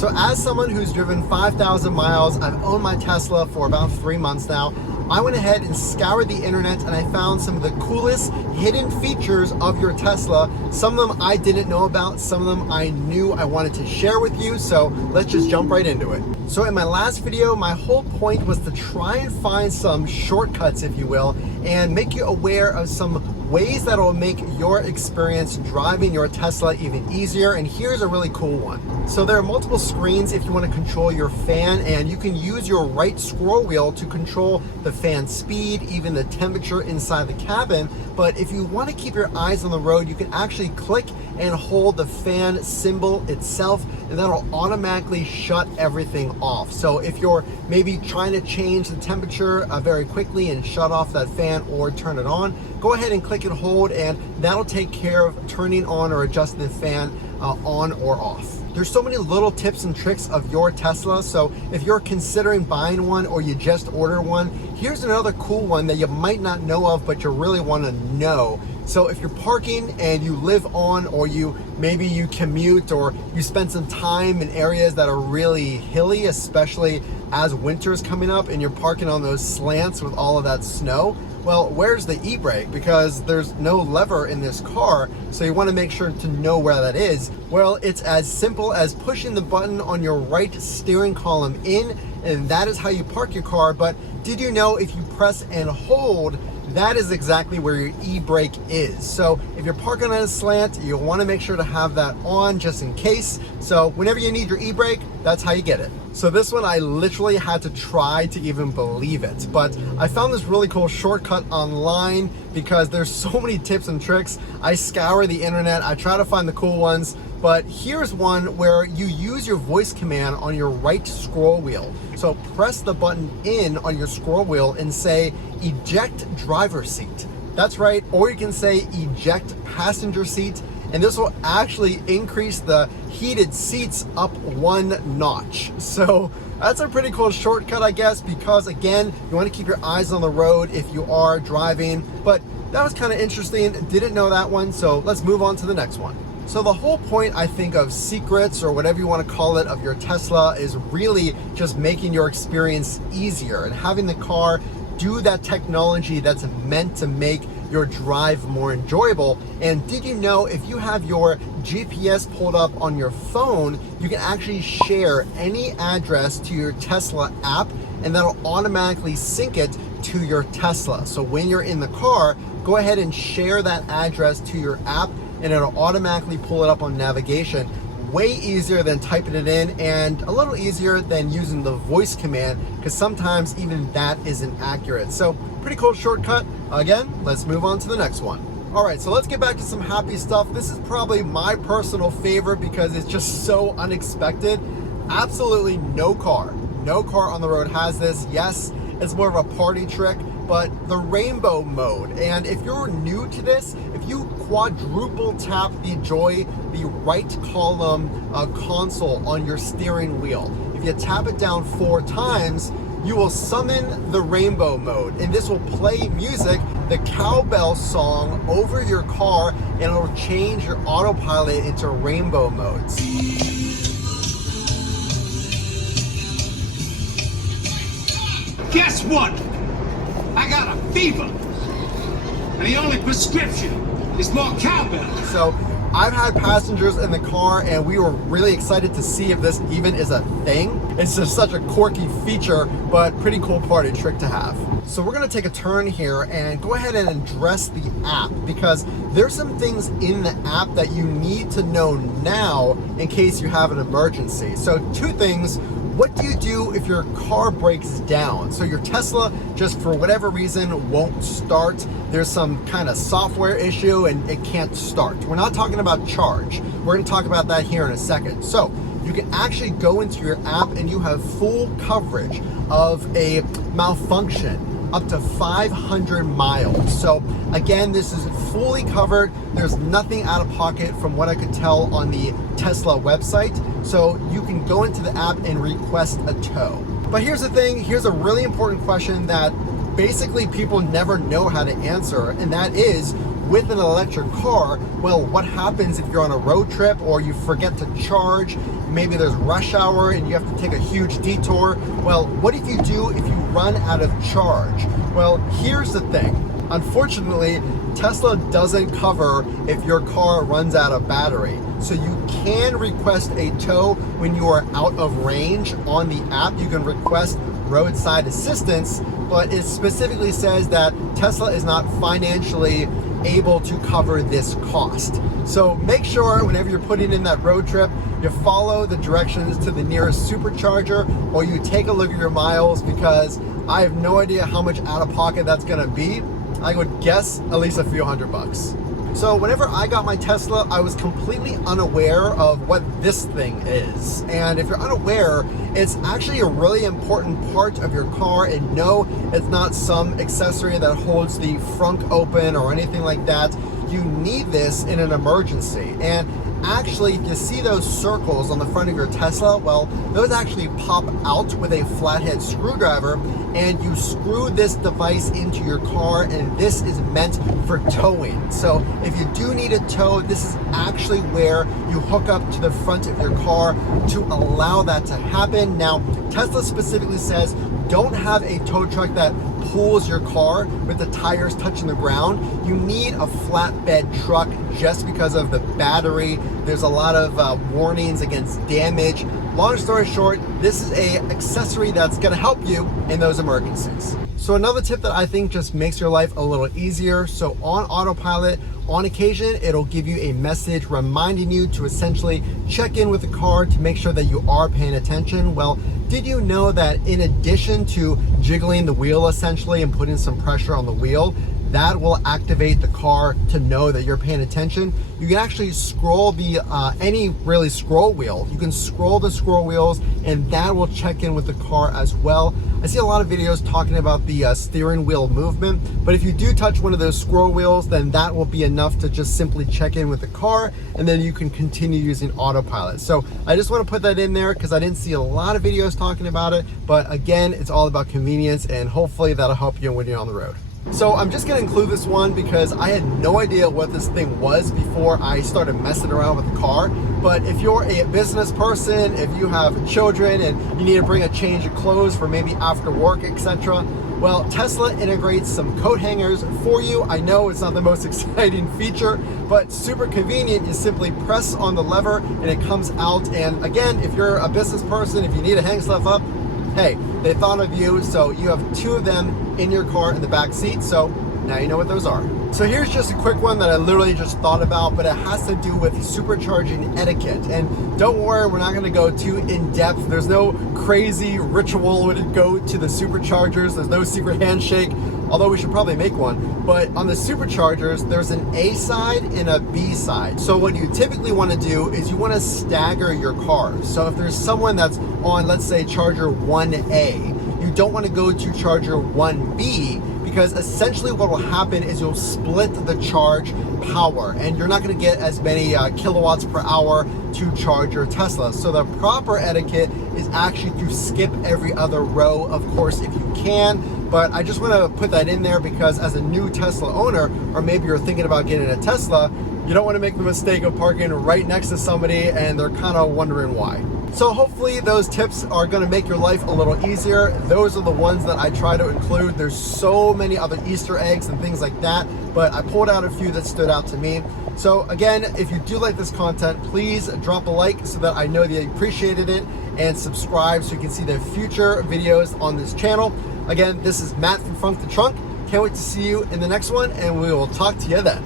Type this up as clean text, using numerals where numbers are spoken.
So as someone who's driven 5,000 miles, I've owned my Tesla for about 3 months now. I went ahead and scoured the internet and I found some of the coolest hidden features of your Tesla. Some of them I didn't know about, some of them I knew I wanted to share with you, so let's just jump right into it. So in my last video, my whole point was to try and find some shortcuts, if you will, and make you aware of some ways that will make your experience driving your Tesla even easier. And here's a really cool one. So there are multiple screens if you want to control your fan, and you can use your right scroll wheel to control the fan speed, even the temperature inside the cabin. But if you want to keep your eyes on the road, you can actually click and hold the fan symbol itself, and that'll automatically shut everything off. So if you're maybe trying to change the temperature very quickly and shut off that fan or turn it on, go ahead and click and hold, and that'll take care of turning on or adjusting the fan on or off. There's so many little tips and tricks of your Tesla, so if you're considering buying one or you just ordered one, here's another cool one that you might not know of but you really want to know. So if you're parking and you live on, or maybe you commute, or you spend some time in areas that are really hilly, especially as winter's coming up and you're parking on those slants with all of that snow, well, where's the e-brake? Because there's no lever in this car, so you want to make sure to know where that is. Well, it's as simple as pushing the button on your right steering column in, and that is how you park your car. But did you know if you press and hold, that is exactly where your e-brake is. So if you're parking on a slant, you want to make sure to have that on just in case. So whenever you need your e-brake, that's how you get it. So this one, I literally had to try to even believe it. But I found this really cool shortcut online because there's so many tips and tricks. I scour the internet, I try to find the cool ones. But here's one where you use your voice command on your right scroll wheel. So press the button in on your scroll wheel and say, eject driver seat. That's right, or you can say eject passenger seat, and this will actually increase the heated seats up 1 notch. So that's a pretty cool shortcut, I guess, because again, you want to keep your eyes on the road if you are driving. But that was kind of interesting, didn't know that one, so let's move on to the next one. So the whole point, I think, of secrets, or whatever you want to call it, of your Tesla is really just making your experience easier and having the car do that technology that's meant to make your drive more enjoyable. And did you know if you have your GPS pulled up on your phone, you can actually share any address to your Tesla app, and that'll automatically sync it to your Tesla. So when you're in the car, go ahead and share that address to your app, and it'll automatically pull it up on navigation. Way easier than typing it in, and a little easier than using the voice command, because sometimes even that isn't accurate. So pretty cool shortcut. Again, let's move on to the next one. All right, so let's get back to some happy stuff. This is probably my personal favorite because it's just so unexpected. Absolutely no car on the road has this. Yes, it's more of a party trick, but the rainbow mode. And if you're new to this, if you quadruple tap the right column console on your steering wheel, if you tap it down 4 times, you will summon the rainbow mode, and this will play music, the cowbell song, over your car, and it'll change your autopilot into rainbow modes. Guess what? I got a fever, and the only prescription is more cowbell. So I've had passengers in the car, and we were really excited to see if this even is a thing. It's just such a quirky feature, but pretty cool party trick to have. So we're gonna take a turn here and go ahead and address the app, because there's some things in the app that you need to know now in case you have an emergency. So 2 things. What do you do if your car breaks down? So your Tesla, just for whatever reason, won't start. There's some kind of software issue and it can't start. We're not talking about charge. We're gonna talk about that here in a second. So you can actually go into your app and you have full coverage of a malfunction up to 500 miles. So again, this is fully covered. There's nothing out of pocket from what I could tell on the Tesla website. So you can go into the app and request a tow. But here's the thing, here's a really important question that basically people never know how to answer, and that is, with an electric car, well, what happens if you're on a road trip or you forget to charge maybe there's rush hour and you have to take a huge detour. Well, what if you do if you run out of charge? Well, here's the thing. Unfortunately, Tesla doesn't cover if your car runs out of battery. So you can request a tow when you are out of range. On the app, you can request roadside assistance, but it specifically says that Tesla is not financially able to cover this cost. So make sure whenever you're putting in that road trip, you follow the directions to the nearest supercharger, or you take a look at your miles, because I have no idea how much out of pocket that's gonna be. I would guess at least a few $100. So whenever I got my Tesla, I was completely unaware of what this thing is. And if you're unaware, it's actually a really important part of your car. And no, it's not some accessory that holds the frunk open or anything like that. You need this in an emergency. And actually, if you see those circles on the front of your Tesla, well, those actually pop out with a flathead screwdriver, and you screw this device into your car, and this is meant for towing. So if you do need a tow, this is actually where you hook up to the front of your car to allow that to happen. Now, Tesla specifically says don't have a tow truck that pulls your car with the tires touching the ground. You need a flatbed truck just because of the battery. There's a lot of warnings against damage. Long story short, this is a accessory that's gonna help you in those emergencies. So another tip that I think just makes your life a little easier. So on autopilot, on occasion, it'll give you a message reminding you to essentially check in with the car to make sure that you are paying attention. Well, did you know that in addition to jiggling the wheel essentially and putting some pressure on the wheel, that will activate the car to know that you're paying attention? You can actually scroll the any really scroll wheel. You can scroll the scroll wheels, and that will check in with the car as well. I see a lot of videos talking about the steering wheel movement, but if you do touch one of those scroll wheels, then that will be enough to just simply check in with the car, and then you can continue using autopilot. So I just want to put that in there because I didn't see a lot of videos talking about it, but again, it's all about convenience, and hopefully that'll help you when you're on the road. So I'm just gonna include this one because I had no idea what this thing was before I started messing around with the car. But if you're a business person, if you have children and you need to bring a change of clothes for maybe after work, etc., well, Tesla integrates some coat hangers for you. I know it's not the most exciting feature, but super convenient. You simply press on the lever and it comes out. And again, if you're a business person, if you need to hang stuff up, hey, they thought of you. So you have two of them in your car in the back seat. So now you know what those are. So here's just a quick one that I literally just thought about, but it has to do with supercharging etiquette. And don't worry, we're not gonna go too in depth. There's no crazy ritual when you go to the superchargers. There's no secret handshake, although we should probably make one. But on the superchargers, there's an A side and a B side. So what you typically wanna do is you wanna stagger your cars. So if there's someone that's on, let's say, charger 1A, you don't wanna go to charger 1B, because essentially what will happen is you'll split the charge power and you're not going to get as many kilowatts per hour to charge your Tesla. So the proper etiquette is actually to skip every other row, of course, if you can. But I just want to put that in there because as a new Tesla owner, or maybe you're thinking about getting a Tesla, you don't want to make the mistake of parking right next to somebody and they're kind of wondering why. So hopefully those tips are going to make your life a little easier. Those are the ones that I try to include. There's so many other Easter eggs and things like that, but I pulled out a few that stood out to me. So again, if you do like this content, please drop a like so that I know that you appreciated it, and subscribe so you can see the future videos on this channel. Again, this is Matt from Frunk to Trunk. Can't wait to see you in the next one, and we will talk to you then.